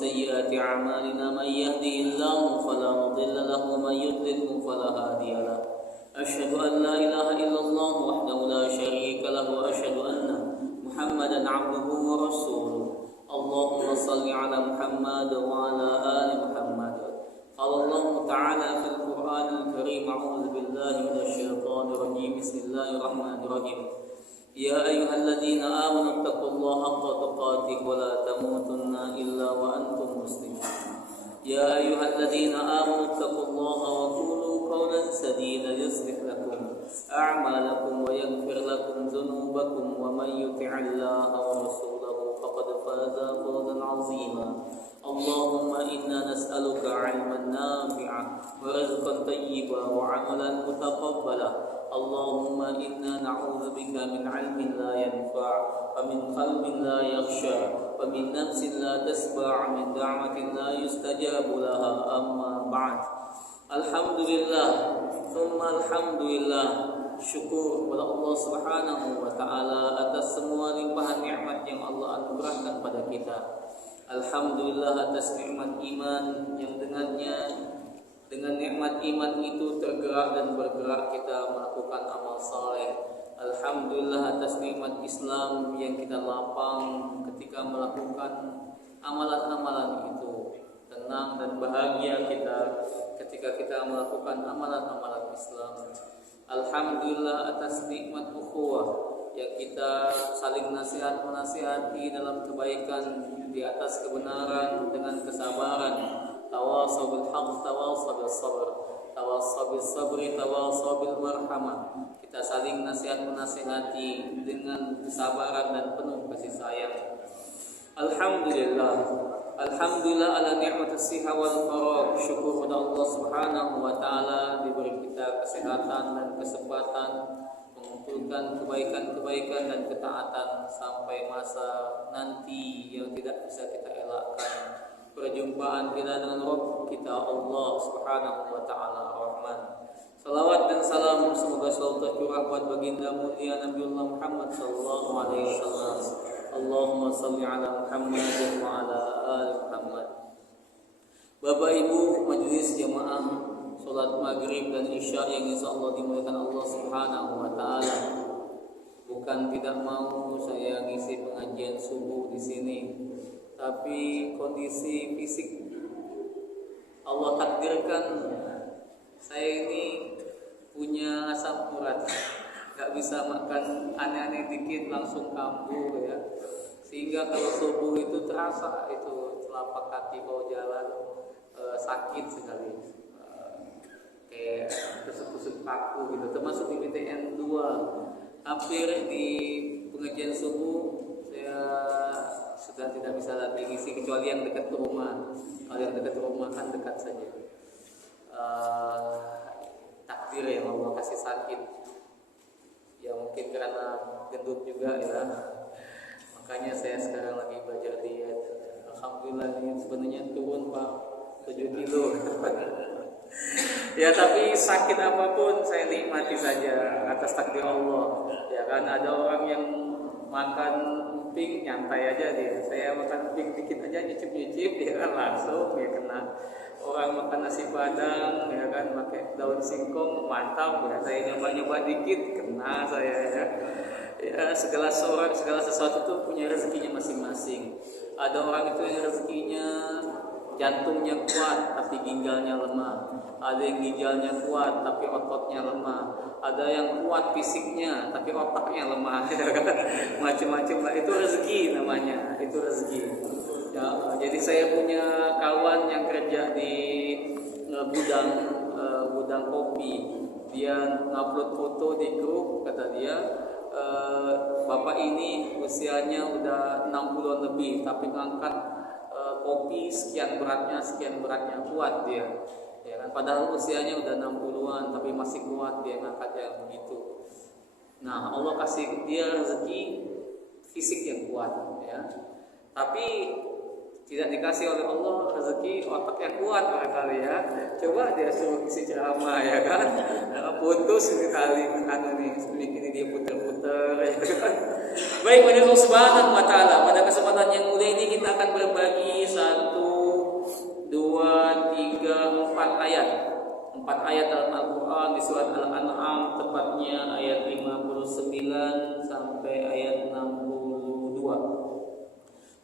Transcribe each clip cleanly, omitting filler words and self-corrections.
سيئات أعمالنا من يهده الله فلا مضل له ومن يضلل فلا هادي له أشهد أن لا إله إلا الله وحده لا شريك له وأشهد أن محمدا عبده ورسوله اللهم صل على محمد وعلى آل محمد قال الله تعالى في القرآن الكريم أعوذ بالله من الشيطان الرجيم بسم الله الرحمن الرحيم يا أيها الذين آمنوا اتقوا الله حق تقاته ولا تموتن إلا وأنتم مسلمون يا أيها الذين آمنوا اتقوا الله وقولوا قولا سديدا يصلح لكم أعمالكم ويغفر لكم ذنوبكم ومن يطع الله ورسوله فقد فاز فوزا عظيما اللهم إنا نسألك علما نافعا ورزقا طيبا وعملا متقبلا اللهم إنا نعوذ بك من علم لا ينفع ومن قلب لا يخشع ومن نفس لا تشبع من دعوة لا يستجاب لها أما بعد Alhamdulillah Thumma alhamdulillah syukur kepada Allah subhanahu wa ta'ala atas semua limpahan nikmat yang Allah anugerahkan pada kita. Alhamdulillah atas nikmat iman yang dengan nikmat iman itu tergerak dan bergerak kita melakukan amal saleh. Alhamdulillah atas nikmat Islam yang kita lapang ketika melakukan amalan-amalan itu. Tenang dan bahagia kita ketika kita melakukan amalan-amalan Islam. Alhamdulillah atas nikmat ukhuwah yang kita saling menasihati dalam kebaikan di atas kebenaran dengan kesabaran. Tawasaw bil haqq, tawasaw bis sabr, tawasaw bis sabri, tawasaw bil marhamah. Kita saling menasihati dengan kesabaran dan penuh kasih sayang. Alhamdulillah ala ni'matis siha wal faragh. Syukur kepada Allah Subhanahu wa taala diberi kita kesehatan dan kesempatan mengumpulkan kebaikan-kebaikan dan ketaatan sampai masa nanti yang tidak bisa kita elakkan. Perjumpaan kita dengan Rabb kita Allah Subhanahu wa taala Ar-Rahman. Salawat dan salam semoga selalu tercurah buat baginda mulia Nabiullah Muhammad sallallahu alaihi wasallam. Allahumma salli ala Muhammad wa ala ali Muhammad. Bapak Ibu majelis jamaah salat maghrib dan isya yang insyaallah dimuliakan Allah Subhanahu wa taala. Bukan tidak mau saya ngisi pengajian subuh di sini, tapi kondisi fisik Allah takdirkan saya ini punya asam urat. Gak bisa makan aneh-aneh dikit langsung kambuh ya, sehingga kalau subuh itu terasa itu telapak kaki kalau jalan sakit sekali, kayak tusuk-tusuk paku gitu, termasuk di PTN 2. Hampir di pengajian subuh saya sudah tidak bisa lagi ngisi kecuali yang dekat rumah. Kalau yang dekat rumah kan dekat saja. Takdir yang Allah kasih sakit. Ya mungkin karena gendut juga ya, makanya saya sekarang lagi belajar diet. Alhamdulillah ini sebenarnya turun Pak 7 kilo. Ya tapi sakit apapun saya nikmati saja atas takdir Allah. Ya kan ada orang yang makan emping nyantai aja dia, saya makan emping dikit aja nyicip-nyicip ya kan langsung ya kena. Orang makan nasi padang ya kan pakai daun singkong mantap ya, saya nyoba-nyoba dikit kena saya ya. Ya segala sesuatu itu punya rezekinya masing-masing. Ada orang itu yang rezekinya jantungnya kuat tapi ginjalnya lemah. Ada yang ginjalnya kuat tapi ototnya lemah. Ada yang kuat fisiknya tapi otaknya lemah ya kan. Macam-macam lah, itu rezeki namanya, itu rezeki. Ya, jadi saya punya kawan yang kerja di gudang kopi. Dia ngupload foto di grup, kata dia bapak ini usianya udah 60-an lebih tapi ngangkat kopi sekian beratnya kuat dia. Ya kan, padahal usianya udah 60-an tapi masih kuat dia ngangkat yang begitu. Nah, Allah kasih dia rezeki fisik yang kuat ya. Tapi tidak dikasih oleh Allah rezeki otak yang kuat barangkali ya. Coba dia suruh isi ceramah ya kan, putus sekali anu nih, bikin dia puter-puter ya kan. Baik, pada Allah Subhanahu wa taala, pada kesempatan yang mulia ini kita akan berbagi satu ayat dalam Al-Quran di surat Al-An'am, tepatnya ayat 59 sampai ayat 62.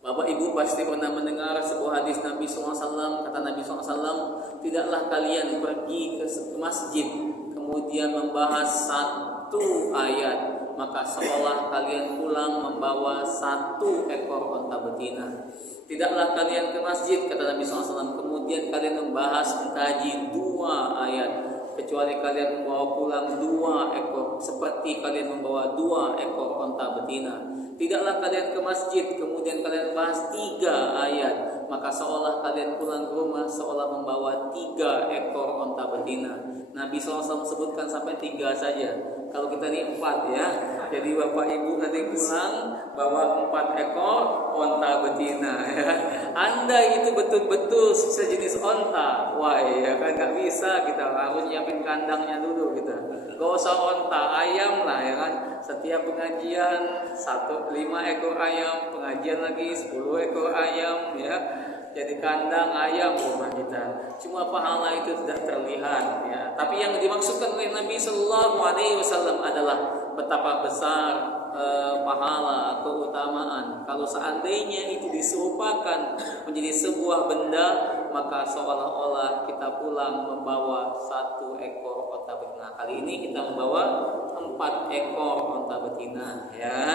Bapak Ibu pasti pernah mendengar sebuah hadis Nabi SAW. Kata Nabi SAW, tidaklah kalian pergi ke masjid kemudian membahas satu ayat, maka seolah kalian pulang membawa satu ekor onta betina. Tidaklah kalian ke masjid, kata Nabi SAW, kemudian kalian membahas mengkaji dua ayat, kecuali kalian membawa pulang dua ekor, seperti kalian membawa dua ekor onta betina. Tidaklah kalian ke masjid kemudian kalian bahas 3 ayat, maka seolah kalian pulang ke rumah seolah membawa 3 ekor onta betina. Nabi SAW sebutkan sampai 3 saja. Kalau kita ini 4 ya. Jadi Bapak Ibu nanti pulang bawa 4 ekor onta betina ya. Anda itu betul-betul sejenis onta. Wah ya kan nggak bisa, kita harus nyiapin kandangnya dulu kita. Gak usah onta, ayam lah ya kan. Setiap pengajian 5 ekor ayam, pengajian lagi 10 ekor ayam ya. Jadi kandang ayam rumah kita. Cuma pahala itu tidak terlihat ya. Tapi yang dimaksudkan oleh Nabi Sallallahu Alaihi Wasallam adalah betapa besar pahala, keutamaan. Kalau seandainya itu diserupakan menjadi sebuah benda, maka seolah-olah kita pulang membawa 1 ekor onta betina. Kali ini kita membawa 4 ekor onta betina ya.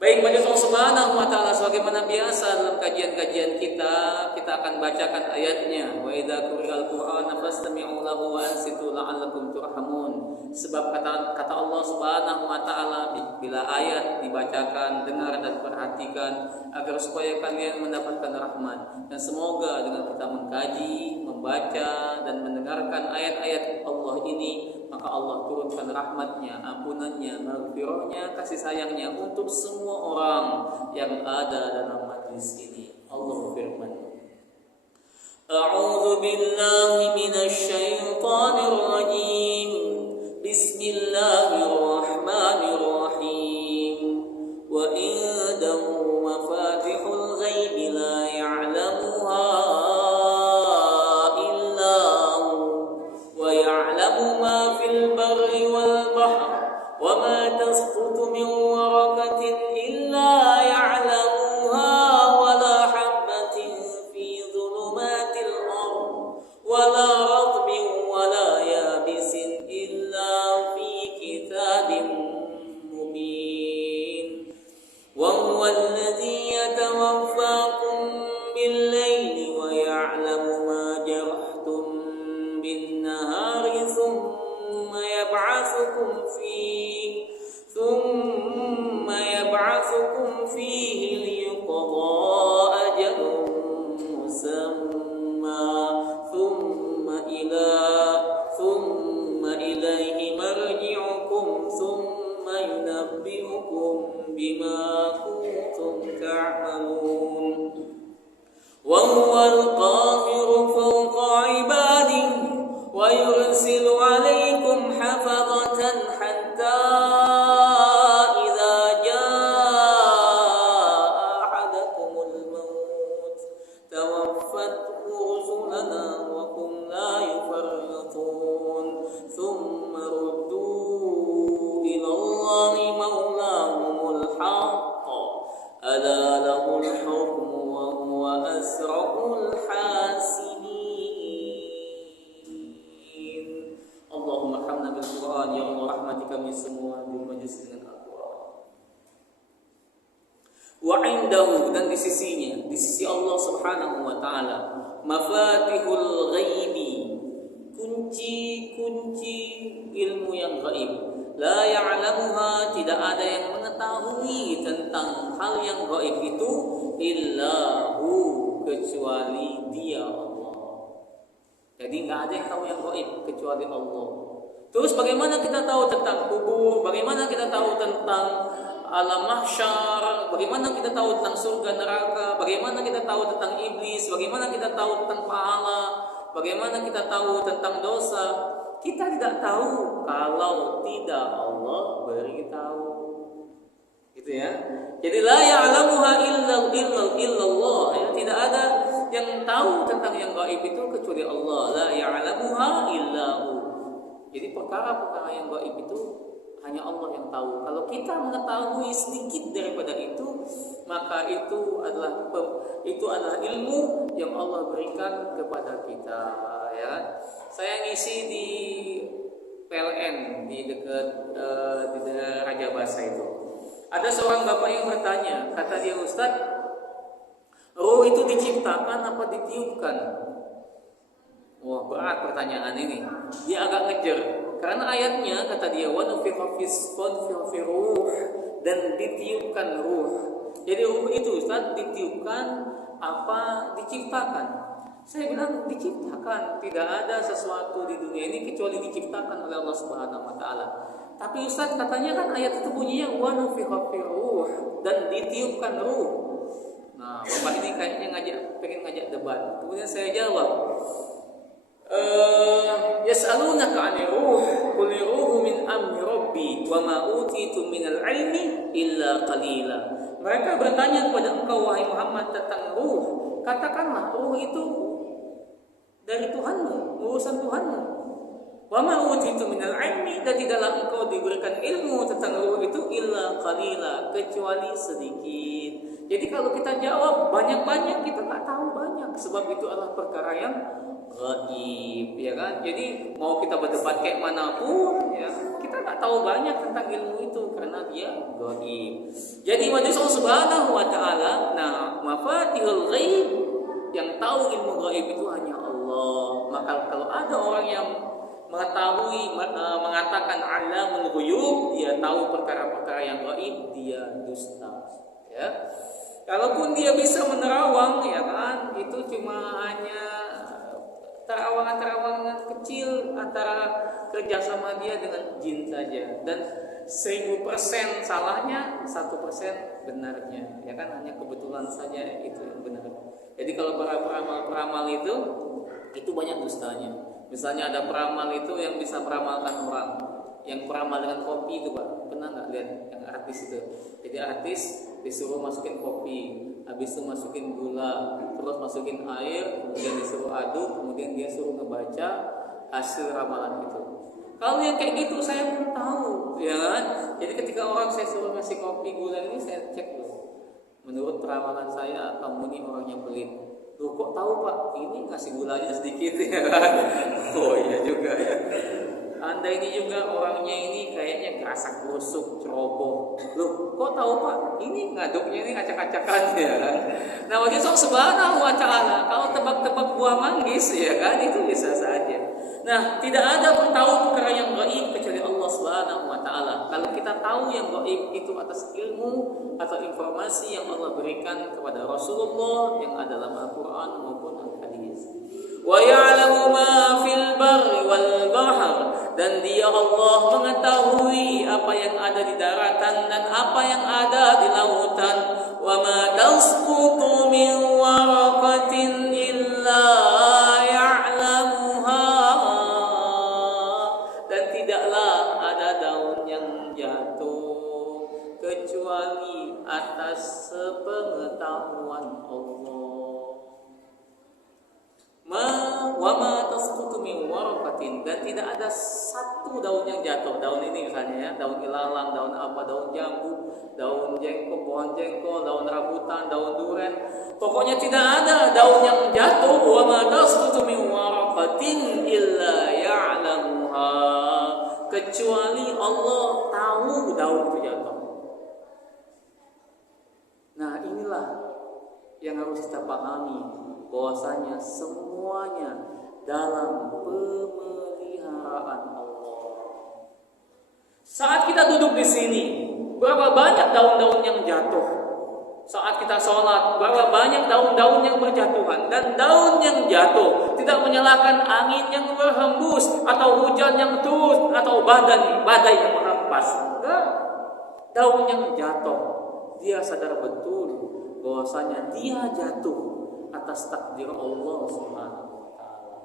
Baik, majelis Allah Subhanahu wa taala, sebagaimana biasa dalam kajian-kajian kita akan bacakan ayatnya. Wa idza quri'al Qur'anu fastami'u lahu wa ansitu la'allakum turhamun. Sebab kata Allah Subhanahu wa taala, bila ayat dibacakan, dengar dan perhatikan agar supaya kalian mendapatkan rahmat. Dan semoga dengan kita mengkaji, membaca dan mendengarkan ayat-ayat Allah ini, maka Allah turunkan rahmatnya, ampunannya, maghfirahnya, kasih sayangnya untuk semua orang yang ada dalam majlis ini. Allah firman, A'udzu billahi minasy syaithanir rajim. Bismillahirrahmanirrahim. Wa indahu mafatihul ghaibi la ya'lamuha illa hu wa ya'lamu ma fil barri wal bahri wa ma tasqutu min waraqatin illa ya'lamuha wa la habatin fi dhulumatil ardh wa la ratbin wa la yabisin illa fi kitabin mubin. Wa huwa alladhi yatawaffakum bil-layli wa ya'lamu ma jarahtum bin-nahari thumma yab'athukum fihi liyuqda ajalun musamma thumma ilayhi marji'ukum thumma yunabbi'ukum bima kuntum ta'malun. Wa huwal qahiru fawqa 'ibadihi wa yursilu 'alaykum hafazatan hatta idza jaa ahadakumul maut tawaffathu rusulana wa hum la yufarritun thumma ruddu ila Allahi mawlahumul haqq ala lahul hukmu wa huwa asra'ul hasibin. Allahumma hamna bil Qur'an, ya Allah rahmati kami semua di majlis dengan Al-Qur'an. Wa indahu, dan di sisinya, di sisi Allah Subhanahu wa taala, mafatihul ghaibi, kunci-kunci ilmu yang gaib. La ya'lamuha, tidak ada yang mengetahui tentang hal yang gaib itu illahu, kecuali Dia Allah. Jadi nggak ada yang tahu yang gaib kecuali Allah. Terus bagaimana kita tahu tentang kubur? Bagaimana kita tahu tentang alam mahsyar? Bagaimana kita tahu tentang surga neraka? Bagaimana kita tahu tentang iblis? Bagaimana kita tahu tentang pahala? Bagaimana kita tahu tentang dosa? Kita tidak tahu kalau tidak Allah beritahu. Gitu ya. Jadi la ya'lamuha illallah, ya, tidak ada yang tahu tentang yang gaib itu kecuali Allah. La ya'lamuha illa hu. Jadi perkara-perkara yang gaib itu hanya Allah yang tahu. Kalau kita mengetahui sedikit daripada itu, maka itu adalah ilmu yang Allah berikan kepada kita, ya. Saya ngisi di PLN di dekat di daerah Raja Basa itu. Ada seorang bapak yang bertanya, kata dia, Ustaz, roh itu diciptakan apa ditiupkan? Wah, berat pertanyaan ini. Dia agak ngejer karena ayatnya kata dia wa nufikha fi ruh, dan ditiupkan ruh. Jadi ruh itu Ustaz ditiupkan apa diciptakan? Saya bilang diciptakan. Tidak ada sesuatu di dunia ini kecuali diciptakan oleh Allah Subhanahu wa taala. Tapi Ustaz katanya kan ayat itu bunyinya wa nufikha fi ruh, dan ditiupkan ruh. Nah, bapak ini kayaknya pengen ngajak debat. Kemudian saya jawab, yas'alunaka 'anil ruh qul ruhu min amri rabbi wa ma utitu minal ilmi illa qalila. Mereka bertanya kepada engkau wahai Muhammad tentang ruh. Katakanlah ruh itu dari Tuhanmu, urusan Tuhanmu. Wa ma utitu minal ilmi, dan tidaklah engkau diberikan ilmu tentang ruh itu illa qalila, kecuali sedikit. Jadi kalau kita jawab banyak-banyak, kita nggak tahu banyak, sebab itu adalah perkara yang gaib, ya kan? Jadi mau kita berdebat kayak manapun, ya kita nggak tahu banyak tentang ilmu itu karena dia gaib. Jadi manusia Allah Subhanahu wa taala, nah mafatihul ghaib, yang tahu ilmu gaib itu hanya Allah. Maka kalau ada orang yang mengetahui mengatakan alamul ghuyub, dia tahu perkara-perkara yang gaib, dia dusta, ya. Kalaupun dia bisa menerawang, ya kan, itu cuma hanya terawangan-terawangan kecil antara kerjasama dia dengan jin saja, dan 1000% salahnya, 1% benarnya, ya kan, hanya kebetulan saja itu yang benar. Jadi kalau para peramal itu banyak dustanya. Misalnya ada peramal itu yang bisa meramalkan orang, yang peramal dengan kopi itu Pak, pernah nggak lihat yang artis itu? Jadi artis disuruh masukin kopi, habis itu masukin gula, terus masukin air, kemudian disuruh aduk, kemudian dia suruh ngebaca hasil ramalan itu. Kalau yang kayak gitu saya belum tahu, ya kan? Jadi ketika orang saya suruh ngasih kopi gula ini, saya cek dulu. Menurut peramalan saya, kamu ini orangnya pelit. Loh kok tahu Pak? Ini ngasih gulanya sedikit, ya kan? Oh iya juga ya. Anda ini juga orangnya ini kayaknya gerasak gerusuk, ceroboh. Loh, kok tahu Pak? Ini ngaduknya ini acak-acakan, ya kan? Nah, wajah Subhanahu wa taala, kalau tebak-tebak buah manggis, ya kan, itu bisa saja. Nah, tidak ada pun tahu perkara yang gaib kecuali Allah Subhanahu wa taala. Kalau kita tahu yang gaib itu atas ilmu atau informasi yang Allah berikan kepada Rasulullah yang ada dalam Al-Qur'an maupun Al-Hadis. Wa ya'lamu ma fil barri wal bahr, dan dia Allah mengetahui apa yang ada di daratan dan apa yang ada di lautan. Wa ma tasqutu min waraqatin illa ya'lamuha, dan tidaklah ada daun yang jatuh kecuali atas sepengetahuan Allah. Wa ma tasqutu min waraqatin, dan tidak ada satu daun yang jatuh. Daun ini misalnya ya, daun ilalang, daun apa, daun jambu, daun jengkol, pohon jengkol, daun rambutan, daun duren. Pokoknya tidak ada daun yang jatuh. Wa ma tasqutu min waraqatin illa ya'lamuha, kecuali Allah tahu daun itu jatuh. Nah, inilah yang harus kita pahami, bahwasanya semuanya dalam pemeliharaan Allah. Saat kita duduk di sini, berapa banyak daun-daun yang jatuh? Saat kita sholat, berapa banyak daun-daun yang berjatuhan? Dan daun yang jatuh tidak menyalahkan angin yang berhembus, atau hujan yang turun, atau badai yang menghempas. Enggak. Daun yang jatuh, dia sadar betul bahwasanya dia jatuh atas takdir Allah Subhanahu wa taala.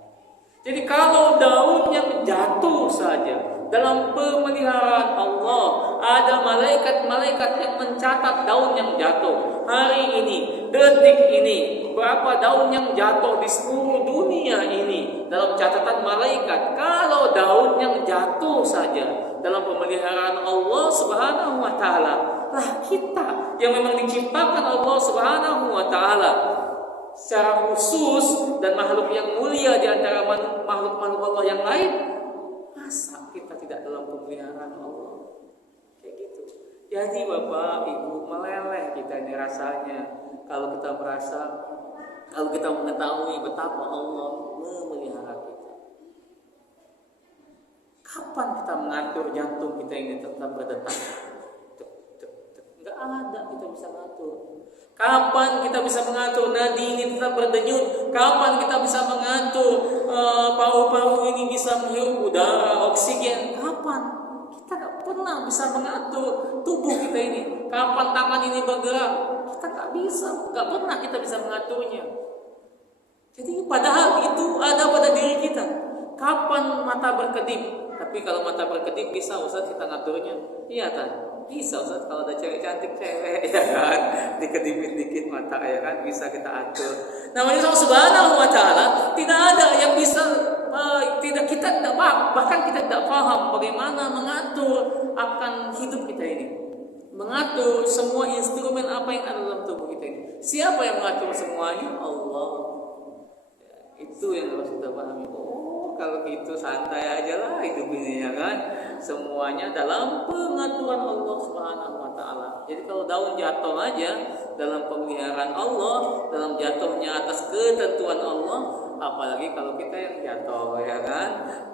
Jadi kalau daun yang jatuh saja dalam pemeliharaan Allah. Ada malaikat-malaikat yang mencatat daun yang jatuh hari ini, detik ini, berapa daun yang jatuh di seluruh dunia ini dalam catatan malaikat. Kalau daun yang jatuh saja dalam pemeliharaan Allah Subhanahu wa taala, lah kita yang memang diciptakan Allah Subhanahu wa taala secara khusus dan makhluk yang mulia di antara makhluk-makhluk Allah yang lain, masa kita tidak dalam pemeliharaan Allah? Kayak gitu. Jadi Bapak Ibu, meleleh kita ini rasanya kalau kita merasa, kalau kita mengetahui betapa Allah memelihara kita. Kapan kita mengatur jantung kita ini tetap berdetak? Enggak ada kita bisa ngatur. Kapan kita bisa mengatur nadi ini tetap berdenyut? Kapan kita bisa mengatur paru-paru ini bisa menghirup udara, oksigen? Kapan? Kita nggak pernah bisa mengatur tubuh kita ini. Kapan tangan ini bergerak? Kita nggak bisa, nggak pernah kita bisa mengaturnya. Jadi padahal itu ada pada diri kita. Kapan mata berkedip? Tapi kalau mata berkedip bisa Ustaz kita ngaturnya? Iya kan? Bisa Ustaz, kalau ada cewek cantik cewek ya kan, dikedipin dikit mata ya kan, bisa kita atur. Namanya Allah Subhanahu wa taala, tidak ada yang bisa kita tidak paham, bahkan kita tidak paham bagaimana mengatur akan hidup kita ini. Mengatur semua instrumen apa yang ada dalam tubuh kita ini. Siapa yang mengatur semuanya? Allah. Ya, itu yang harus kita pahami. Kalau gitu santai aja lah hidup ini ya kan. Semuanya dalam pengaturan Allah Subhanahu wa taala. Jadi kalau daun jatuh aja dalam pemeliharaan Allah, dalam jatuhnya atas ketentuan Allah, apalagi kalau kita yang jatuh ya kan.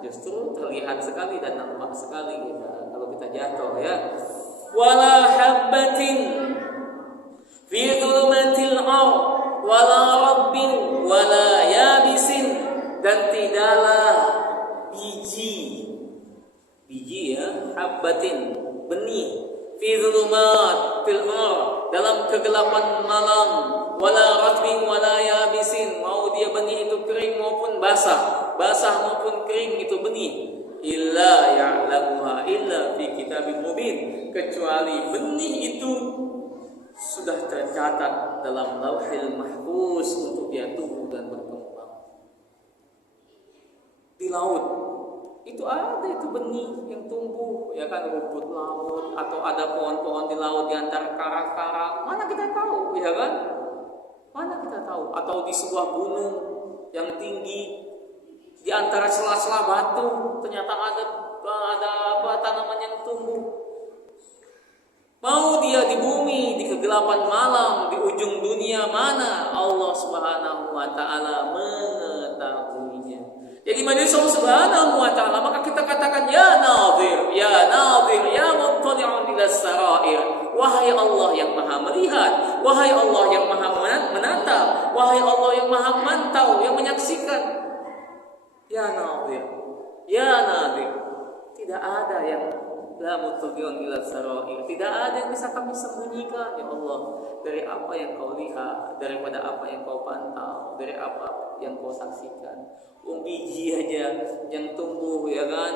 Justru terlihat sekali dan nampak sekali kita kalau kita jatuh ya. Wala habbatin fi dhulumatil ardh wala rabbin wala yabisin, dan tidaklah biji ya, habbatin, benih, fi dhulumat fil ardh, dalam kegelapan malam, wala ratbin wala yabisin, mau dia benih itu kering maupun basah maupun kering itu benih, illa ya'lamuha illa fi kitabim mubin, kecuali benih itu sudah tercatat dalam lauhil mahfuz untuk dia tumbuh dan berkembang. Di laut itu ada itu benih yang tumbuh ya kan, rumput laut atau ada pohon-pohon di laut di antara karang-karang, mana kita tahu ya kan, mana kita tahu, atau di sebuah gunung yang tinggi di antara sela-sela batu ternyata ada apa tanaman yang tumbuh. Mau dia di bumi, di kegelapan malam, di ujung dunia mana, Allah Subhanahu wa taala mengetahuinya. Jadi manusia Allah Subhanahu wa taala, maka kita katakan ya nadhir, ya muttali'un ila sarair. Wahai Allah yang Maha melihat, wahai Allah yang Maha menatap, wahai Allah yang Maha memantau, yang menyaksikan. Ya nadhir. Tidak ada yang la muttali'un ila sarair. Tidak ada yang bisa kami sembunyikan ya Allah dari apa yang Kau lihat, daripada apa yang Kau pantau, dari apa yang Kau saksikan. Biji aja yang tumbuh ya kan,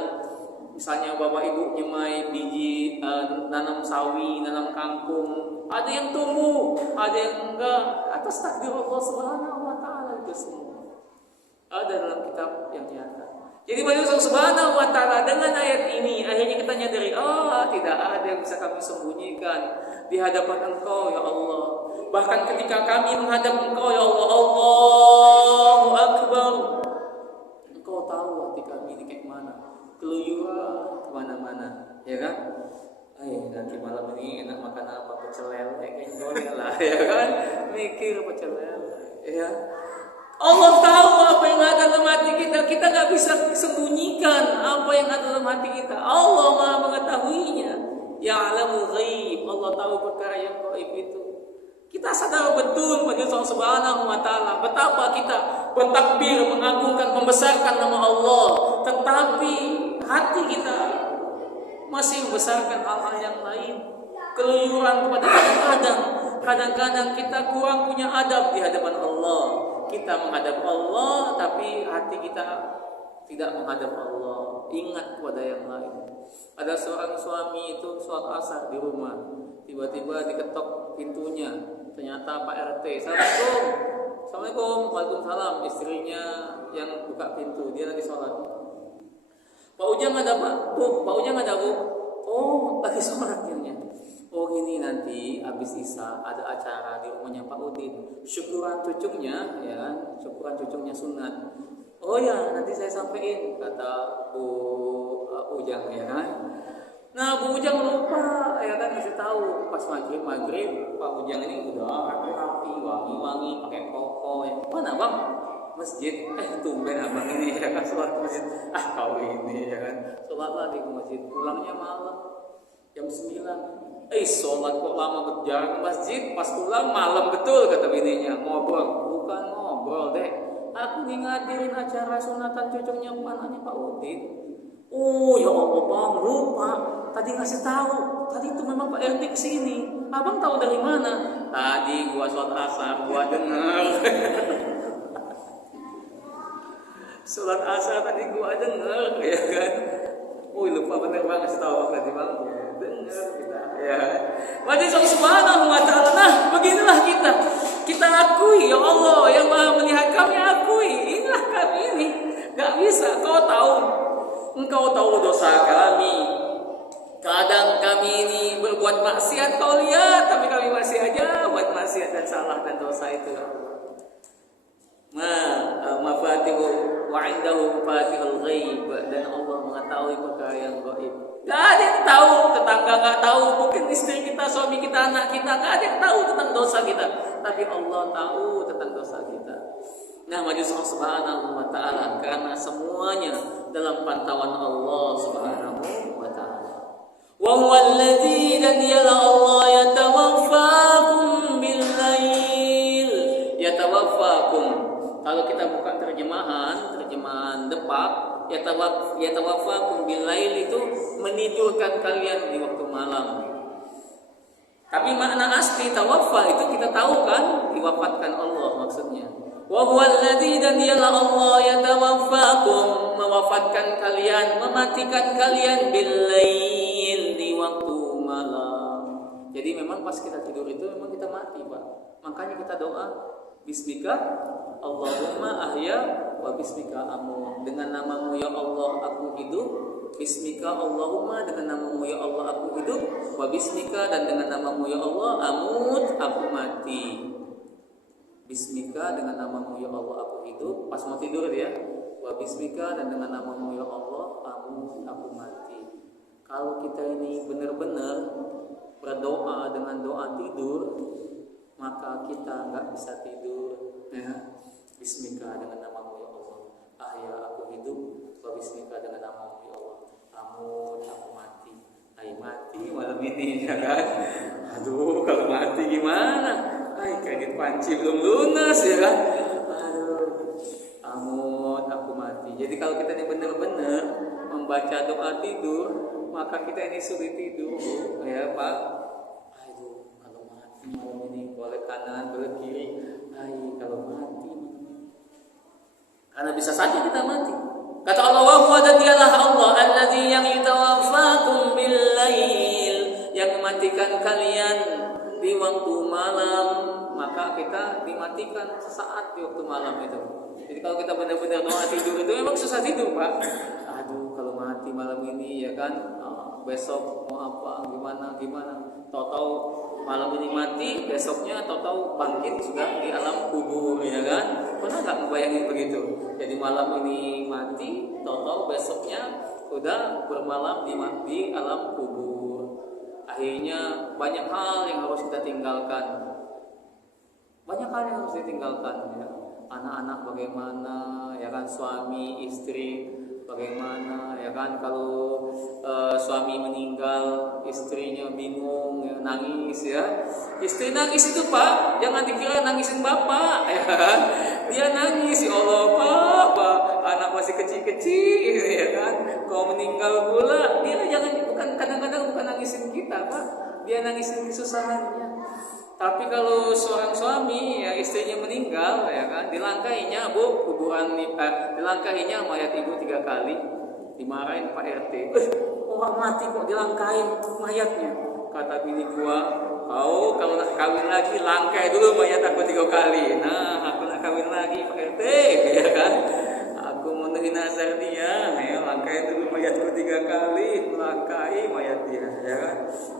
misalnya bapak ibu nyemai biji nanam sawi, nanam kangkung, ada yang tumbuh, ada yang enggak, atas takdir Allah Subhanahu wa taala. Itu semua ada dalam kitab yang nyata. Jadi manusia Subhanahu wa taala, dengan ayat ini akhirnya kita nyadari, tidak ada yang bisa kami sembunyikan di hadapan Engkau ya Allah. Bahkan ketika kami menghadap Engkau ya Allah, Allahu Akbar, Engkau tahu hati kami ini kayak mana, keluyuran kemana-mana ya kan. Nanti malam ini enak makan apa, pecel lele kayak boleh lah ya kan, mikir pecel lele ya. Allah tahu apa yang ada dalam hati kita. Kita gak bisa sembunyikan apa yang ada dalam hati kita. Allah Maha mengetahuinya. Ya'lamu ghaib. Allah tahu perkara yang gaib itu. Kita sadar betul pada Allah Subhanahu wa taala betapa kita bertakbir, mengagungkan, membesarkan nama Allah, tetapi hati kita masih membesarkan hal-hal yang lain. Keluyuran kepada kadang-kadang kita kurang punya adab di hadapan Allah. Kita menghadap Allah tapi hati kita tidak menghadap Allah, ingat kepada yang lain. Ada seorang suami itu sholat asar di rumah, tiba-tiba diketok pintunya, ternyata Pak RT. Assalamualaikum. Assalamualaikum. Waalaikumsalam. Istrinya yang buka pintu, dia lagi sholat. Pak Ujang ada Pak? Pak Ujang ada Bu? Oh, lagi sholat dia. Oh ini nanti habis Isya ada acara di rumahnya Pak Udin, syukuran cucunya ya, syukuran cucunya sunat. Oh ya nanti saya sampaikan, kata Bu Ujang ya kan. Nah Bu Ujang lupa ya kan, kasih tahu pas maghrib Pak Ujang ini udah rapi, wangi pakai koko ya. Mana bang? Masjid. Tumben abang ini ya kan sholat masjid. Kau ini ya kan sholat lagi ke masjid, pulangnya malam jam 9. Sholat kok lama berjalan ke masjid, pas pulang malam betul kata bininya. Ngobrol, bukan ngobrol deh, aku ngadirin acara sunatan cucunya anaknya Pak Udin. Oh ya Allah bang, lupa tadi ngasih tahu. Tadi itu memang Pak RT kesini. Abang tahu dari mana? Tadi gua sholat asar, gua dengar. Sholat asar tadi gua dengar ya kan. Oh lupa bener bang, ngasih tahu tadi bang. Dengar kita ya. Wajib subhanahu wa ta'ala. Nah beginilah kita akui ya Allah yang maha melihat kami, akui inilah kami ini. Gak bisa engkau tahu dosa kami. Kadang kami ini berbuat maksiat, kau lihat, tapi kami masih aja buat maksiat dan salah dan dosa itu. Mafatihu wa indahu mafatihul ghaib, dan Allah mengetahui perkara yang gaib. Gak ada yang tahu, tetangga gak tahu, mungkin istri kita, suami kita, anak kita, gak ada yang tahu tentang dosa kita, tapi Allah tahu tentang dosa kita. Nah, majlis Allah Subhanahu wa ta'ala, karena semuanya dalam pantauan Allah Subhanahu wa ta'ala. Wa huwa alladzi, dan dialah Allah yatawaffakum bil lail. Yatawaffakum, kalau kita buka terjemahan Depak, yatawaffakum bil lail itu menidurkan kalian di waktu malam. Tapi makna asli tawaffa itu kita tahu kan, diwafatkan Allah maksudnya. Wa huwa alladzi, dan dialah Allah yatawaffakum, mewafatkan kalian, mematikan kalian bil lail, di waktu malam. Jadi memang pas kita tidur itu memang kita mati, Pak. Makanya kita doa bismika Allahumma ahya wa bismika amut. Dengan namamu ya Allah aku hidup. Bismika Allahumma, dengan namamu ya Allah aku hidup. Wa bismika, dan dengan namamu ya Allah amut, aku mati. Bismika, dengan namamu ya Allah aku hidup. Pas mau tidur ya. Wa bismika, dan dengan namamu ya Allah amut, aku mati. Kalau kita ini benar-benar berdoa dengan doa tidur, maka kita nggak bisa tidur ya. Bismika, dengan namamu ya Allah ahya aku hidup. Wa bismika, dengan namamu ya Allah amut, aku mati. Mati malam ini ya kan. Aduh kalau mati gimana? Kredit panci belum lunas ya kan. Aduh, amut aku mati. Jadi kalau kita ini benar-benar membaca doa tidur, maka kita ini sulit tidur ya Pak. Aduh kalau mati malam ini, boleh kanan boleh kiri. Kalau mati, karena bisa saja kita mati. Kata Allah, wa huwa, dan dialah Allah alladzi yang yatawaffakum bil lail, yang mematikan kalian di waktu malam. Maka kita dimatikan sesaat di waktu malam itu. Jadi kalau kita benar-benar doa tidur itu memang susah tidur Pak. Aduh kalau mati malam ini ya kan, besok mau apa gimana. Tahu-tahu malam ini mati, besoknya tahu-tahu bangkit sudah di alam kubur ya kan. Pernah nggak membayangin begitu? Jadi malam ini mati, tahu-tahu besoknya sudah bermalam di alam kubur. Akhirnya banyak hal yang harus kita tinggalkan. Banyak hal yang harus ditinggalkan ya. Anak-anak bagaimana ya kan, suami istri bagaimana ya kan. Kalau suami meninggal, istrinya bingung ya, nangis ya. Istri nangis itu Pak, jangan dikira nangisin bapak ya kan. Dia nangis, ya Allah Pak, anak masih kecil-kecil ya kan. Kau meninggal pula, dia jangan, bukan kadang-kadang bukan nangisin kita Pak, dia nangisin kesusahannya. Tapi kalau seorang suami ya istrinya meninggal ya kan, dilangkahinya bu kuburan dilangkahinya mayat ibu 3 kali, dimarahin Pak RT. Orang mati kok dilangkahin mayatnya? Kata bini gua, kau kalau nak kawin lagi langkai dulu mayat aku 3 kali. Nah aku nak kawin lagi Pak RT ya kan. Aku memenuhi nazar dia, ya langkai dulu mayatku 3 kali, langkai mayat dia, ya kan?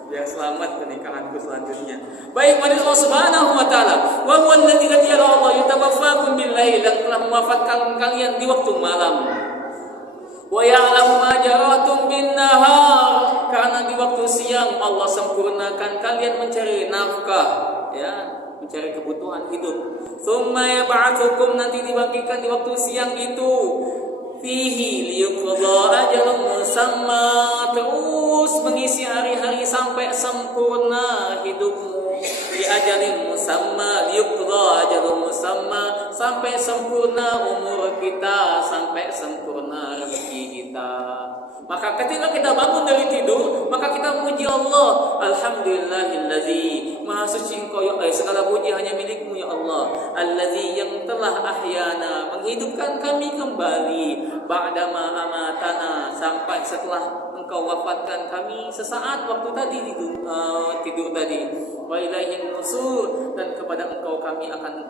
Biar selamat pernikahanku selanjutnya. Baik, pada Allah Subhanahu wa taala, wa huwa alladzi Allah yatawaffakum bil lail, yang telah mewafatkan kalian di waktu malam. Wa ya'lamu ma jaratum bin nahar, karena di waktu siang Allah sempurnakan kalian mencari nafkah, ya, mencari kebutuhan hidup. Tsumma yab'atsukum, nanti dibangkitkan di waktu siang itu, fihi liyuqda ajalun musamma, terus mengisi hari-hari sampai sempurna hidupmu, di ajalin musamma, liyuqda ajalun musamma, sampai sempurna umur kita, sampai sempurna rezeki kita. Maka ketika kita bangun dari tidur, maka kita memuji Allah. Alhamdulillahillazi, maha suci Engkau ya Allah, segala puji hanya milikmu ya Allah. Allazi, yang telah ahyana, menghidupkan kami kembali, ba'dama amatana, sampai setelah Engkau wafatkan kami sesaat waktu tadi tidur tadi. Wa ilaihin nusur, dan kepada Engkau kami akan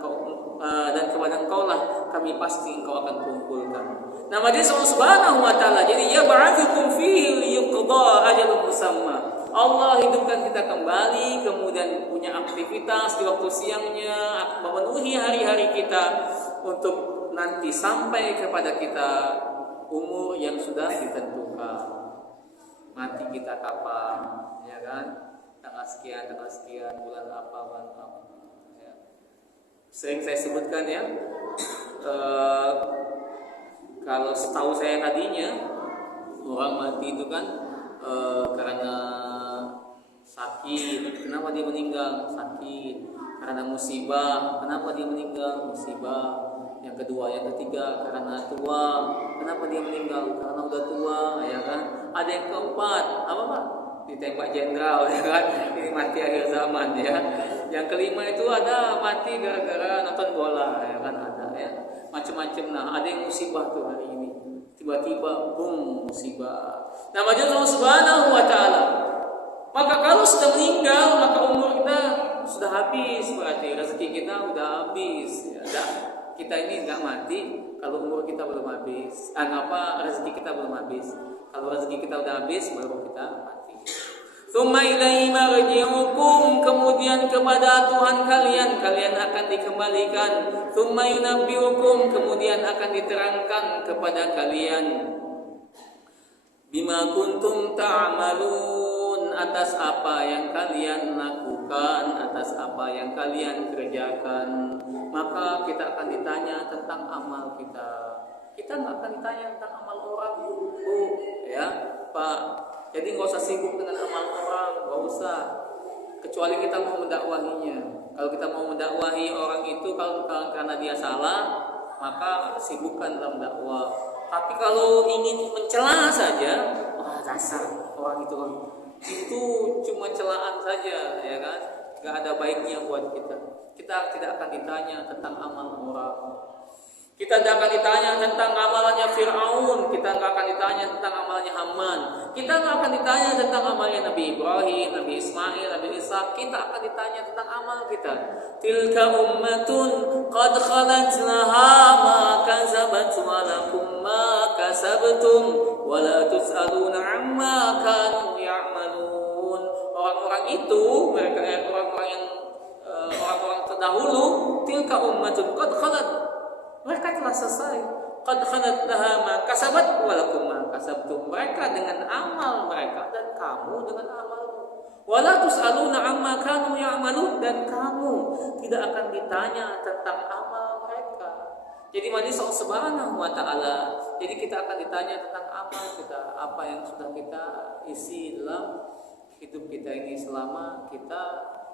dan kepada Engkau lah kami pasti Engkau akan kumpulkan. Nama dia Allah Subhanahu wa taala. Jadi ya ba'atsukum fihi liyuqda ajalun musamma. Allah hidupkan kita kembali, kemudian punya aktivitas di waktu siangnya, memenuhi hari-hari kita untuk nanti sampai kepada kita umur yang sudah ditentukan. Mati kita kapan, ya kan? Tanggal sekian, bulan apa. Ya. Sering saya sebutkan ya. Kalau setahu saya tadinya orang mati itu kan karena sakit. Kenapa dia meninggal? Sakit. Karena musibah. Kenapa dia meninggal? Musibah. Yang kedua, yang ketiga karena tua. Kenapa dia meninggal? Karena udah tua, ya kan? Ada yang keempat, apa Pak? Ditembak jenderal, ya kan? Ini mati akhir zaman, ya. Yang kelima itu ada mati gara-gara nonton bola, ya kan? Ada, ya. Macam-macam. Nah, ada yang musibah tuh hari ini. Tiba-tiba, boom, musibah. Namanya Allah Subhanahu wa taala. Maka kalau sudah meninggal, maka umur kita sudah habis, berarti rezeki kita udah habis. Ya, kita ini nggak mati kalau umur kita belum habis. Rezeki kita belum habis. Kalau rezeki kita udah habis, baru kita mati. Tsumma ilaihi marji'ukum, kemudian kepada Tuhan kalian akan dikembalikan. Tsumma yunabbi'ukum, kemudian akan diterangkan kepada kalian bima kuntum ta'malun, atas apa yang kalian lakukan, atas apa yang kalian kerjakan. Maka kita akan ditanya tentang amal kita. Kita nggak akan ditanya tentang amal orang, ya Pak. Jadi nggak usah sibuk dengan amal orang, nggak usah. Kecuali kita mau mendakwahinya. Kalau kita mau mendakwahi orang itu kalau karena dia salah, maka sibukkan dalam dakwah. Tapi kalau ingin mencela saja, wah dasar orang itu cuma celaan saja, ya kan? Gak ada baiknya buat kita. Kita tidak akan ditanya tentang amal orang. Kita tidak akan ditanya tentang amalannya Fir'aun. Kita tidak akan ditanya tentang amalannya Haman. Kita tidak akan ditanya tentang amalnya Nabi Ibrahim, Nabi Ismail, Nabi Isa. Kita akan ditanya tentang amal kita. Tilka ummatun qad khalat laha ma kasabat wa lakum ma kasabtum wa la tus'aluna amma kanu ya'malun. Orang-orang itu, mereka orang-orang terdahulu, tilka ummatun qad khalat, mereka telah selesai. Qad khalat laha ma kasabat wa lakum ma kasabtum. Mereka dengan amal mereka dan kamu dengan amalmu. Wala tus'aluna amma kanu ya'malun, dan kamu tidak akan ditanya tentang amal mereka. Jadi majelis Allah Subhanahu wa taala. Jadi kita akan ditanya tentang amal kita, apa yang sudah kita isi dalam hidup kita ini selama kita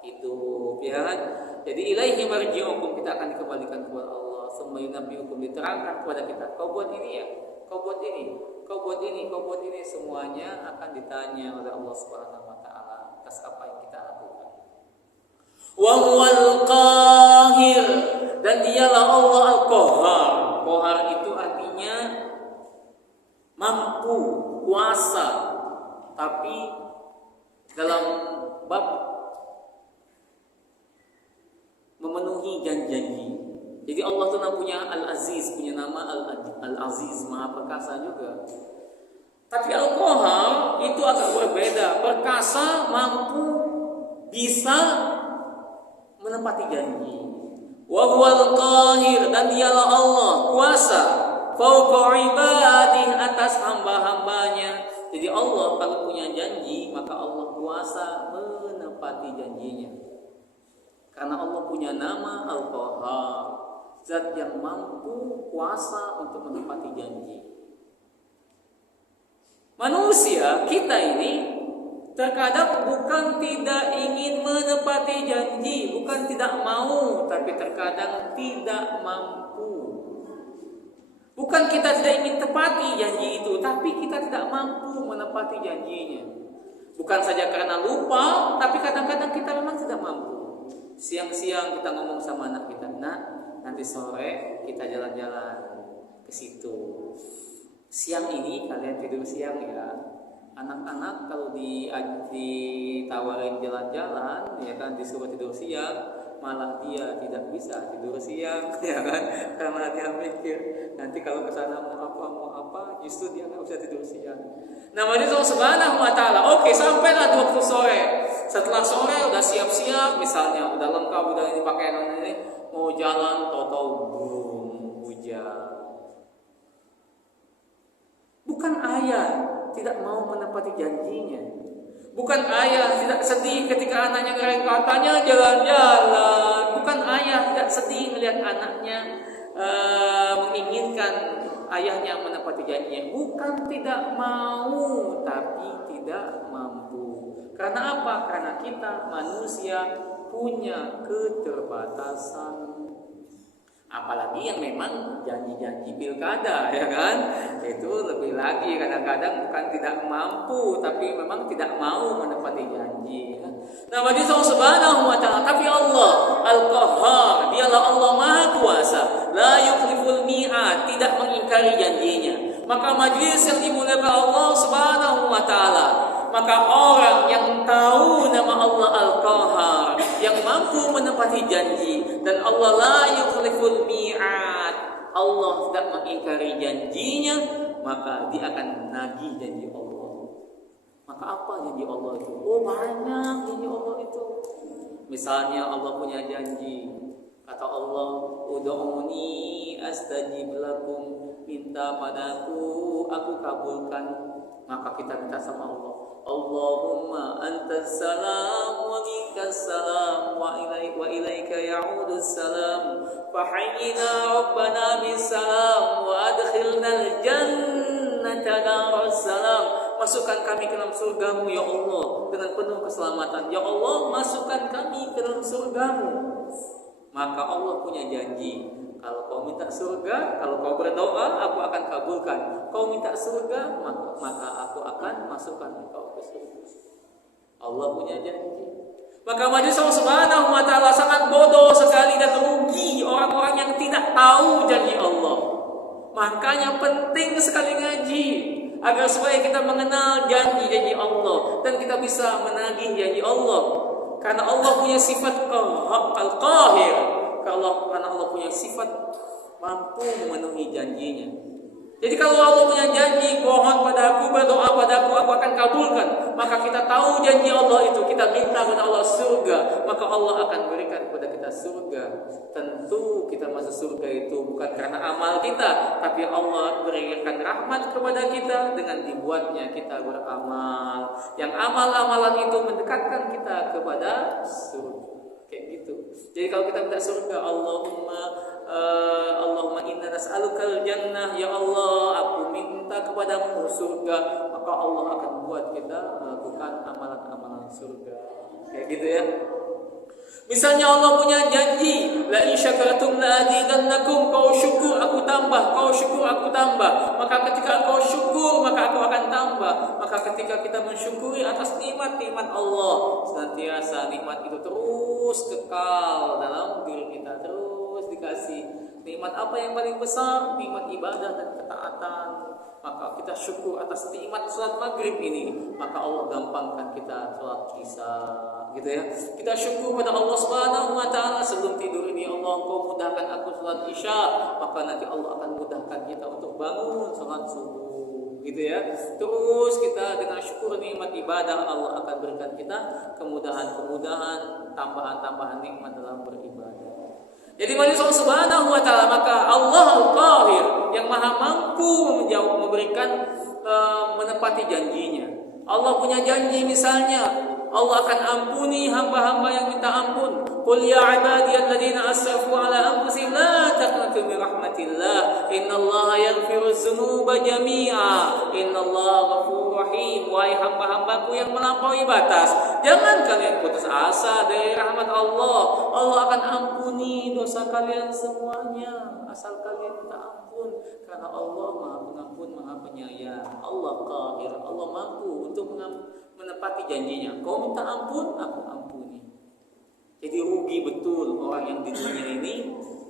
hidup, ya kan? Jadi ilaihi marji'ukum, kita akan dikembalikan kepada Allah. Summa yunabbi'ukum, diterangkan kepada kita, kau buat ini ya, kau buat ini, kau buat ini, kau buat ini, semuanya akan ditanya oleh Allah Subhanahu wa taala atas apa yang kita lakukan. Wa huwal qahir, dan dialah Allah al-qahhar. Qahar itu artinya mampu, kuasa. Tapi dalam bab memenuhi janji-janji. Jadi Allah tuh punya Al-Aziz, punya nama Al-Aziz, Maha Perkasa juga. Tapi Al-Qahhar itu agak berbeda. Perkasa, mampu, bisa menepati janji. Wa huwal qahir, dan dialah Allah kuasa fauqa ibadih, atas hamba-hambanya. Jadi Allah kalau punya janji, maka Allah kuasa menepati janjinya. Karena Allah punya nama Al-Qahhar, zat yang mampu, kuasa untuk menepati janji. Manusia kita ini terkadang bukan tidak ingin menepati janji, bukan tidak mau, tapi terkadang tidak mampu. Bukan kita tidak ingin tepati janji itu, tapi kita tidak mampu menepati janjinya. Bukan saja karena lupa, tapi kadang-kadang kita memang tidak mampu. Siang-siang kita ngomong sama anak kita, "Nak, nanti sore kita jalan-jalan ke situ. Siang ini kalian tidur siang ya." Anak-anak kalau ditawarin jalan-jalan, ya kan, disuruh tidur siang, malah dia tidak bisa tidur siang, ya kan, karena dia mikir nanti kalau kesana mau apa, justru dia nggak bisa tidur siang. Nah, Allah Subhanahu Wa Taala, oke, sampailah waktu sore. Setelah sore udah siap-siap, misalnya udah lengkap, udah ini pakaian ini, mau jalan, tahu-tahu hujan. Bukan ayah tidak mau menepati janjinya. Bukan ayah tidak sedih ketika anaknya katanya jalan-jalan. Bukan ayah tidak sedih melihat anaknya menginginkan ayahnya menepati janjinya. Bukan tidak mau, tapi tidak mampu. Karena apa? Karena kita manusia punya keterbatasan. Apalagi yang memang janji-janji pilkada, ya kan? Itu lebih lagi, kadang-kadang bukan tidak mampu, tapi memang tidak mau menepati janji. Nah, bagi Allah Subhanahu Wa Taala, tapi Allah Al-Qahhar, dialah Allah Maha Kuasa, la yukhliful mi'ad, tidak mengingkari janjinya. Maka majlis yang dimuliakan Allah Subhanahu Wa Taala, maka orang yang tahu nama Allah Al-Qahhar, yang mampu menepati janji, dan Allah la yukhliful mi'ad, Allah tidak mengingkari janjinya, maka dia akan nagih janji Allah. Maka apa janji Allah itu? Oh, banyak janji Allah itu. Misalnya Allah punya janji, kata Allah, ud'uni astajib lakum, minta padaku, aku kabulkan. Maka kita minta sama Allah, Allahumma antas salam wa minkas salam wa ilaika ya'udus salam, fahayyina rabbana bis salam wa adkhilnal jannata daras salam. Masukkan kami ke dalam surgamu ya Allah dengan penuh keselamatan. Ya Allah, masukkan kami ke dalam surgamu. Maka Allah punya janji, kalau kau minta surga, kalau kau berdoa, aku akan kabulkan. Kau minta surga, maka aku akan masukkan engkau ke surga. Allah punya janji. Maka majelis Allah Subhanahu Wa Taala sangat bodoh sekali dan rugi orang-orang yang tidak tahu janji Allah. Makanya penting sekali ngaji, agar supaya kita mengenal janji-janji Allah dan kita bisa menagih janji Allah. Karena Allah punya sifat Al-Qahir, karena Allah punya sifat mampu memenuhi janjinya. Jadi kalau Allah punya janji, mohon padaku, berdoa padaku, aku akan kabulkan. Maka kita tahu janji Allah itu, kita minta kepada Allah surga, maka Allah akan berikan kepada kita surga. Tentu kita masuk surga itu bukan karena amal kita, tapi Allah berikan rahmat kepada kita dengan dibuatnya kita beramal. Yang amal-amalan itu mendekatkan kita kepada surga. Kayak gitu. Jadi kalau kita minta surga, Allahumma inna nas'alukal jannah, ya Allah, aku minta kepadamu surga, maka Allah akan buat kita melakukan amalan-amalan surga. Kayak gitu ya. Misalnya Allah punya janji, la in syakartum la azidannakum, kau syukur aku tambah, kau syukur aku tambah. Maka ketika kau syukur, maka aku akan tambah. Maka ketika kita mensyukuri atas nikmat-nikmat Allah, senantiasa nikmat itu terus kekal dalam diri kita, terus dikasih. Nikmat apa yang paling besar? Nikmat ibadah dan ketaatan. Maka kita syukur atas nikmat salat maghrib ini, maka Allah gampangkan kita salat isya, gitu ya. Kita syukur pada Allah Subhanahu wa taala sebelum tidur ini, Allah Engkau mudahkan aku salat isya, maka nanti Allah akan mudahkan kita untuk bangun salat subuh, gitu ya. Terus kita dengan syukur nikmat ibadah, Allah akan berikan kita kemudahan-kemudahan, tambahan-tambahan nikmat dalam beribadah. Jadi manusia Subhanahu wa taala, maka Allah Al-Qahir yang maha mampu memberikan menepati janjinya. Allah punya janji, misalnya Allah akan ampuni hamba-hamba yang minta ampun. Qul ya ibadiyalladzina asrafu ala anfusihim la taqnatu min rahmatillah innallaha yaghfiru dzunuba jami'a innallaha ghafurur rahim. Wahai hamba-hambaku yang melampaui batas, jangan kalian putus asa dari rahmat Allah. Allah akan ampuni dosa kalian semuanya asal kalian minta ampun, karena Allah Maha Pengampun, Maha Penyayang. Allah Qahir, Allah mampu untuk menepati janjinya. Kau minta ampun, aku ampuni. Jadi rugi betul orang yang di dunia ini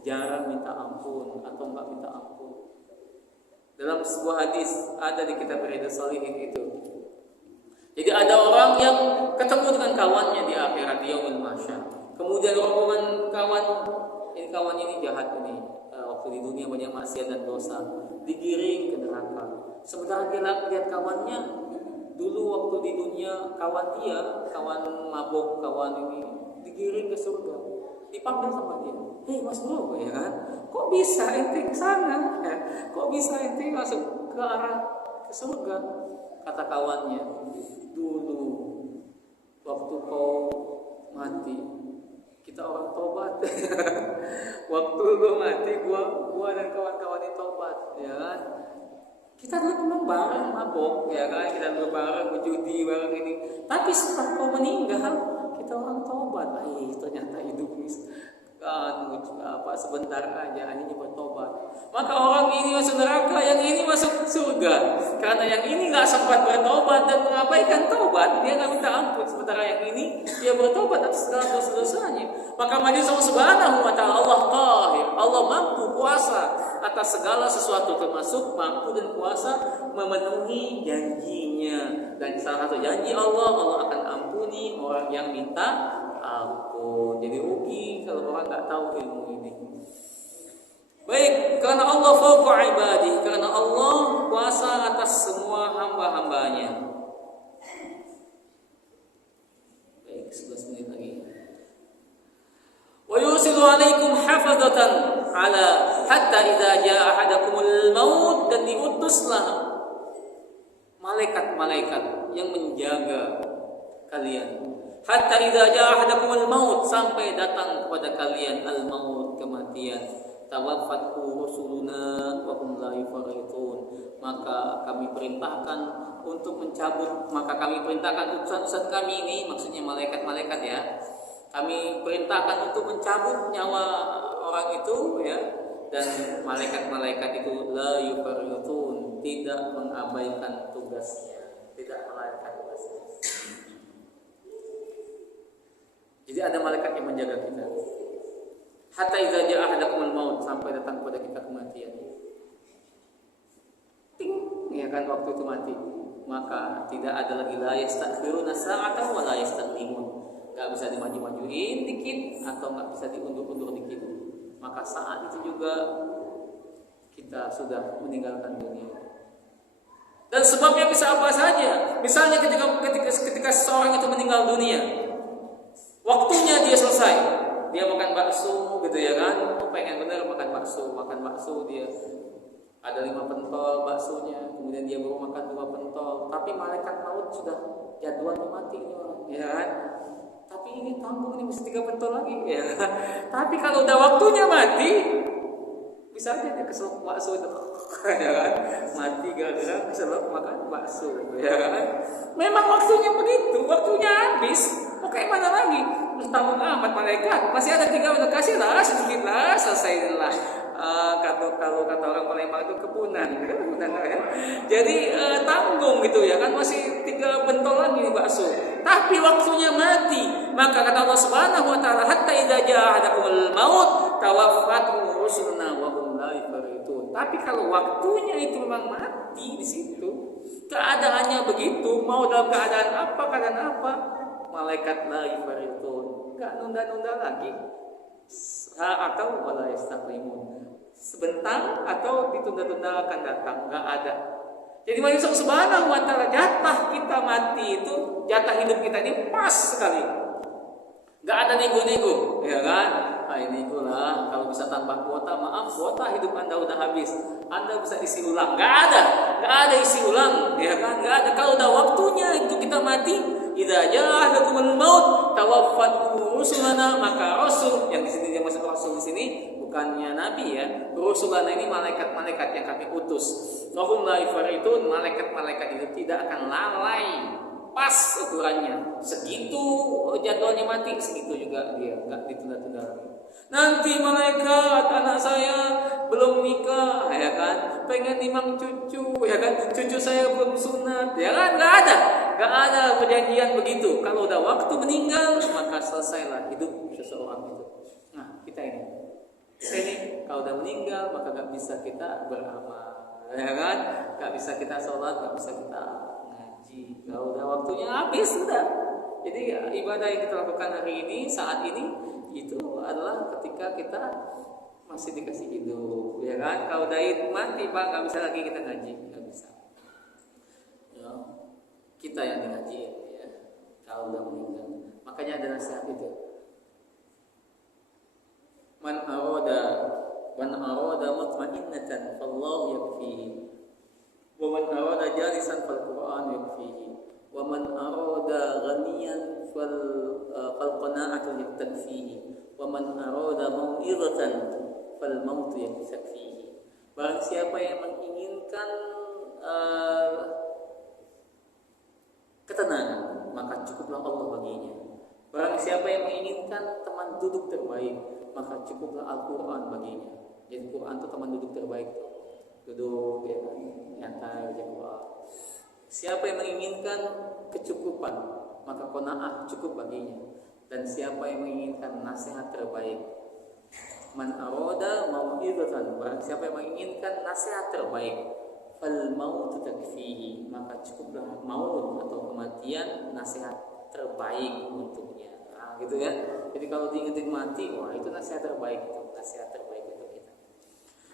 jarang minta ampun atau enggak minta ampun. Dalam sebuah hadis ada di kitab Riyadhus Shalihin itu. Jadi ada orang yang ketemu dengan kawannya di akhirat, di yaumul mahsyar. Kemudian rombongan kawan ini jahat ini, waktu di dunia banyak maksiat dan dosa, digiring ke neraka. Sementara dia lihat kawannya dulu waktu di dunia, kawan mabok, kawan ini digiring ke surga, dipanggil sama dia, hei mas bro, ya kan, kok bisa ente ke sana, ya? Kok bisa ente masuk ke arah ke surga? Kata kawannya, dulu waktu kau mati kita orang tobat. Waktu lu mati gua dan kawan-kawan ini tobat, ya kan. Kita dulu memang bareng mabok, ya kan, kita dulu bareng berjudi bareng ini. Tapi setelah kau meninggal, kita orang tobat. Ternyata hidup ini sebentar aja, hanya bertobat. Maka orang ini masuk neraka, yang ini masuk surga. Karena yang ini nggak sempat bertobat dan mengabaikan tobat, dia nggak minta ampun. Sementara yang ini dia bertobat atas segala dosa-dosanya. Maka majelis Allah Subhanahu wa taala, Allah Qahir, Allah mampu kuasa atas segala sesuatu, termasuk mampu dan kuasa memenuhi janjinya. Dan salah satu janji Allah akan ampuni orang yang minta ampun. Jadi rugi kalau orang nggak tahu ilmu ini. Baik, karena Allah fawqa ibadih, karena Allah kuasa atas semua hamba-hambanya. Baik, 11 menit lagi. Wa yusilu alaikum hafadatan ala hatta idza jaa ahadakumul maut, dan diutuslah malaikat-malaikat yang menjaga kalian. Hatta idza jaa ahadakumul maut, sampai datang kepada kalian al-maut, kematian. Tawaffatu rusuluna wa hum la yufarritun, maka kami perintahkan untuk mencabut, maka kami perintahkan utusan-utusan kami ini, maksudnya malaikat-malaikat ya, kami perintahkan untuk mencabut nyawa orang itu ya, dan malaikat-malaikat itu la yufarritun, tidak mengabaikan tugasnya, tidak melalaikan tugasnya. Jadi ada malaikat yang menjaga kita. Hatta idza jaa ahadakumul maut, sampai datang kepada kita kematian. Ting, ya kan, waktu itu mati. Maka tidak ada lagi la yastakhiruna sa'atan wa la yastaqdimun. Enggak bisa dimaju-majuin dikit atau enggak bisa diundur-undur dikit. Maka saat itu juga kita sudah meninggalkan dunia. Dan sebabnya bisa apa saja. Misalnya ketika seseorang itu meninggal dunia, waktunya dia selesai. Dia makan bakso gitu ya kan, pengen bener makan bakso dia ada 5 pentol baksonya, kemudian dia baru makan 2 pentol, tapi malaikat maut sudah jadwalnya mati ini orang, ya kan? Tapi ini tanggung, ini mesti 3 pentol lagi, ya kan? Tapi kalau udah waktunya mati, bisa aja dia keselak bakso itu, ya kan? Mati gara-gara keselak makan bakso, ya kan? Memang waktunya begitu, waktunya habis. Mau kayak mana lagi? Terus tanggung amat malaikat. Masih ada 3 bulan, kasih lah, sedikit lah, selesai lah. Kalau kata orang Palembang itu kepunan ya. Jadi tanggung gitu ya kan, masih 3 bentol lagi nih bakso. Tapi waktunya mati. Maka kata Allah Subhanahu wa taala, hatta idza jaa ahadakumul maut tawaffatu rusuluna wa hum la yafarritun. Tapi kalau waktunya itu memang mati di situ, keadaannya begitu, mau dalam keadaan apa, malaikat la yafarritun. Enggak nunda-nunda lagi. Atau wala yastaqlimun. Sebentar atau ditunda-tunda akan datang, enggak ada. Jadi manusia Subhanahu wa taala, jatah kita mati itu, jatah hidup kita ini pas sekali. Enggak ada nego-nego, ya kan? Ini itulah kalau bisa tanpa kuota, maaf, kuota hidup Anda udah habis. Anda bisa isi ulang. Enggak ada isi ulang, ya kan? Enggak ada. Kalau udah waktunya itu kita mati, idza jaa ahadakumul maut tawaffatu rusulana, maka rasul yang di sini dia masuk rasul di sini bukannya nabi ya. Rusulana ini malaikat-malaikat yang kami utus. Lahum la yafaritun, malaikat-malaikat itu tidak akan lalai. Pas ukurannya. Segitu jadwalnya mati, segitu juga dia, enggak ditunda-tunda lagi. Nanti malaikat, anak saya belum nikah, ya kan? Pengen nimang cucu, ya kan? Cucu saya belum sunat, ya kan? Enggak ada perjanjian begitu. Kalau udah waktu meninggal, maka selesailah hidup seseorang itu. Nah, kita ini kalau udah meninggal, maka enggak bisa kita beramal, ya kan? Enggak bisa kita sholat, enggak bisa kita ngaji. Kalau udah waktunya habis sudah. Jadi ibadah yang kita lakukan hari ini, saat ini, itu adalah ketika kita masih dikasih hidup, ya kan? Kalau udah mati Pak, nggak bisa lagi kita ngaji, nggak bisa. Ya, kita yang ngaji ya, kalau udah meninggal. Makanya ada nasihat itu. Man arada mutma'innatan fallahu yakfihi, wa man arada jalisan fal Qur'an yakfihi, wa man arada ghaniyan fal qana'atu yakfihi, wa man arada mau'izatan fal mautu yakfihi. Barang siapa yang menginginkan ketenangan, maka cukuplah Allah baginya. Barang siapa yang menginginkan teman duduk terbaik, maka cukuplah Al-Quran baginya. Jadi Quran itu teman duduk terbaik tuh. Duduk ya kan, nyantai baca Quran. Siapa yang menginginkan kecukupan, maka qanaah cukup baginya. Dan siapa yang menginginkan nasihat terbaik, man arada mau'izatan, barang siapa yang menginginkan nasihat terbaik, fal mautu takfihi, maka cukuplah maut atau kematian nasihat terbaik untuknya. Nah, gitu ya. Jadi kalau diingetin mati, wah itu nasihat terbaik, itu nasihat terbaik untuk kita.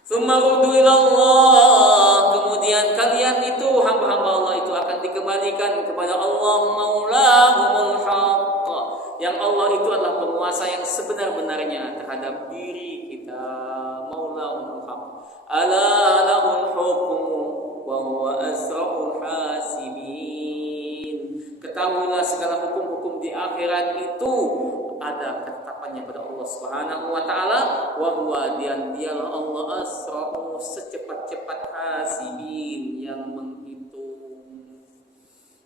Tsumma ruddu ila Allah, kemudian kalian itu hamba-hamba Allah itu akan dikembalikan kepada Allah maulahumul haqq, yang Allah itu adalah penguasa yang sebenar-benarnya terhadap diri kita. Maulahumul haqq, ala lahul hukmu wa huwa asra'ul hasibin. Ketahuilah segala hukum-hukum di akhirat itu ada ketetapannya pada Allah Subhanahu wa taala, wa huwa dialah Allah asra'u secepat-cepat hasibin yang menghitung.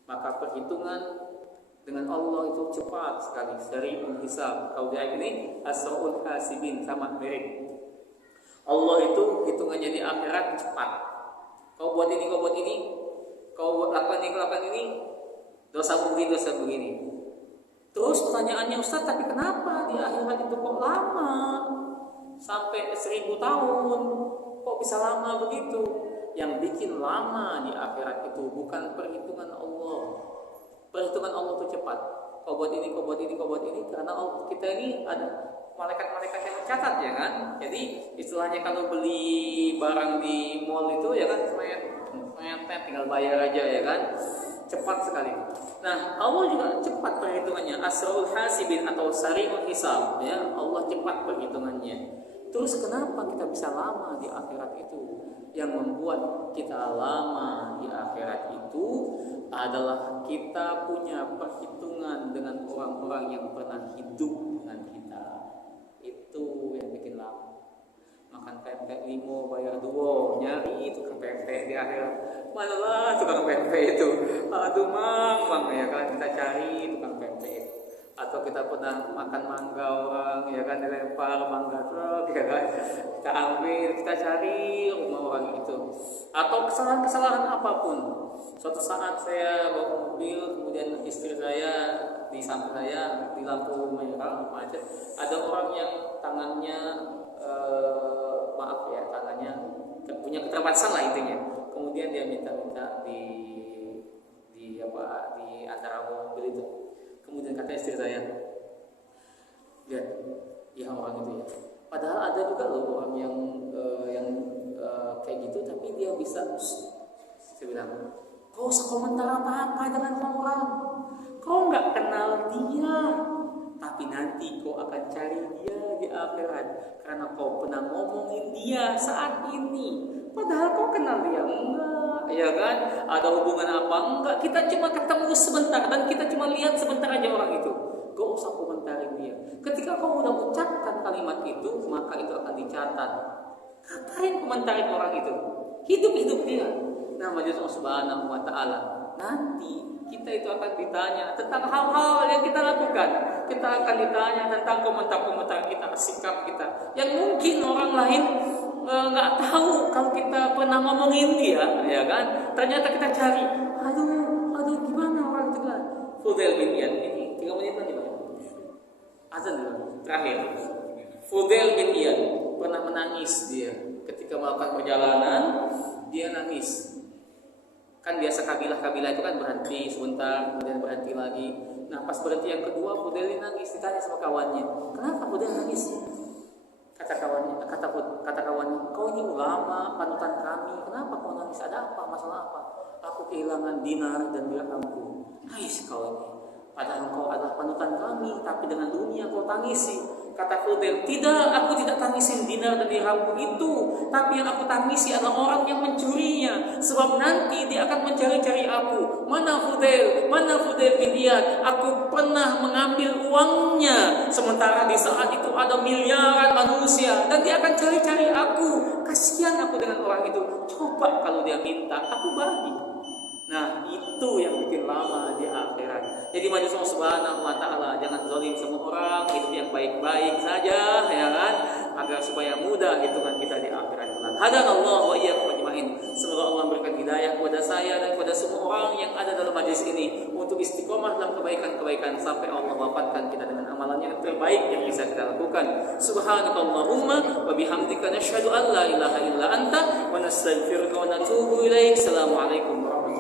Maka perhitungan dengan Allah itu cepat sekali, sari'ul hisab. Kalau dia ini asra'ul hasibin, sama mirip. Allah itu hitungannya di akhirat cepat. Kau buat ini, kau lakukan ini, dosa begini. Terus pertanyaannya, Ustaz, tapi kenapa di akhirat itu kok lama? Sampai 1000 tahun. Kok bisa lama begitu? Yang bikin lama di akhirat itu bukan perhitungan Allah. Perhitungan Allah itu cepat. Kau buat ini, karena Allah kita ini ada malaikat-malaikat yang mencatat, ya kan? Jadi istilahnya kalau beli barang di mall itu ya kan, tinggal bayar aja, ya kan? Cepat sekali. Nah, Allah juga cepat perhitungannya, asraul hasibin atau sari'ul hisab, ya. Allah cepat perhitungannya. Terus kenapa kita bisa lama di akhirat itu? Yang membuat kita lama di akhirat itu adalah kita punya perhitungan dengan orang-orang yang pernah hidup dengan kita. Itu yang bikin lama. Makan pempek 5 bayar 2, nyari tukang pempek di akhirat. Manalah tukang pempek itu. Aduh mang ya kan, kita cari tukang pempek. Atau kita pernah makan mangga orang, ya kan, dilempar mangga truk, ya kan, kita ambil, kita cari rumah orang itu. Atau kesalahan-kesalahan apapun. Suatu saat saya bawa mobil, kemudian istri saya di samping saya di lampu merah macet, ada orang yang tangannya maaf ya, tangannya punya keterbatasan lah intinya. Kemudian dia minta di antara mobil itu. Kemudian kata istri saya, lihat, ya orang itu ya. Padahal ada juga loh orang yang kayak gitu, tapi dia bisa. Saya bilang, kau usah komentar apa-apa dengan orang. Kau nggak kenal dia, tapi nanti kau akan cari dia di akhirat karena kau pernah ngomongin dia saat ini. Padahal kau kenal dia enggak, ya kan? Ada hubungan apa enggak? Kita cuma ketemu sebentar dan kita cuma lihat sebentar aja orang itu. Gak usah komentarin dia. Ketika kau udah ucapkan kalimat itu, maka itu akan dicatat. Ngapain komentarin orang itu? Hidup dia. Nah, majelis Allah Subhanahu wa Ta'ala, nanti kita itu akan ditanya tentang hal-hal yang kita lakukan. Kita akan ditanya tentang komentar-komentar kita, sikap kita, yang mungkin orang lain nggak tahu kalau kita pernah ngomongin dia, ya kan? Ternyata kita cari, aduh gimana orang itu kan? Fudail bin Iyad ini 3 menit aja Pak. Azan dulu. Terakhir. Fudail bin Iyad pernah menangis dia ketika melakukan perjalanan, dia nangis. Kan biasa kabilah-kabilah itu kan berhenti sebentar, kemudian berhenti lagi. Nah, pas berhenti yang kedua, Fudail ini nangis, ditanya sama kawannya, kenapa Fudail nangis? Kata kawannya, kau ini ulama, panutan kami, kenapa kau nangis? Ada apa? Masalah apa? Aku kehilangan dinar dan dirhamku. Nangis kau ini. Padahal kau adalah panutan kami, tapi dengan dunia kau tangisi. Kata Fudail, tidak, aku tidak tangisin dinar dan dirhamku itu, tapi yang aku tangisi adalah orang yang mencurinya. Sebab nanti dia akan mencari-cari aku. Mana Fudail bin Iyad? Aku pernah mengambil uangnya, sementara di saat itu ada miliaran manusia, dan dia akan cari-cari aku. Kasihan aku dengan orang itu. Coba kalau dia minta, aku bagi. Nah, itu yang bikin lama di akhirat. Jadi majelis Allah Subhanahu wa Ta'ala, jangan zalim sama orang, hidup yang baik-baik saja, ya kan, agar supaya mudah hitungan kita di akhirat kelak. Hadanallahu wa iyyakum ajmain. Semoga Allah memberikan hidayah kepada saya dan kepada semua orang yang ada dalam majelis ini untuk istiqomah dalam kebaikan-kebaikan sampai Allah wafatkan kita dengan amalan yang terbaik yang bisa kita lakukan. Subhanakallahumma wa bihamdika nasyhadu an la ilaha illa anta wa nastaghfiruka wa natubu ilaik. Assalamualaikum warahmatullahi wabarakatuh.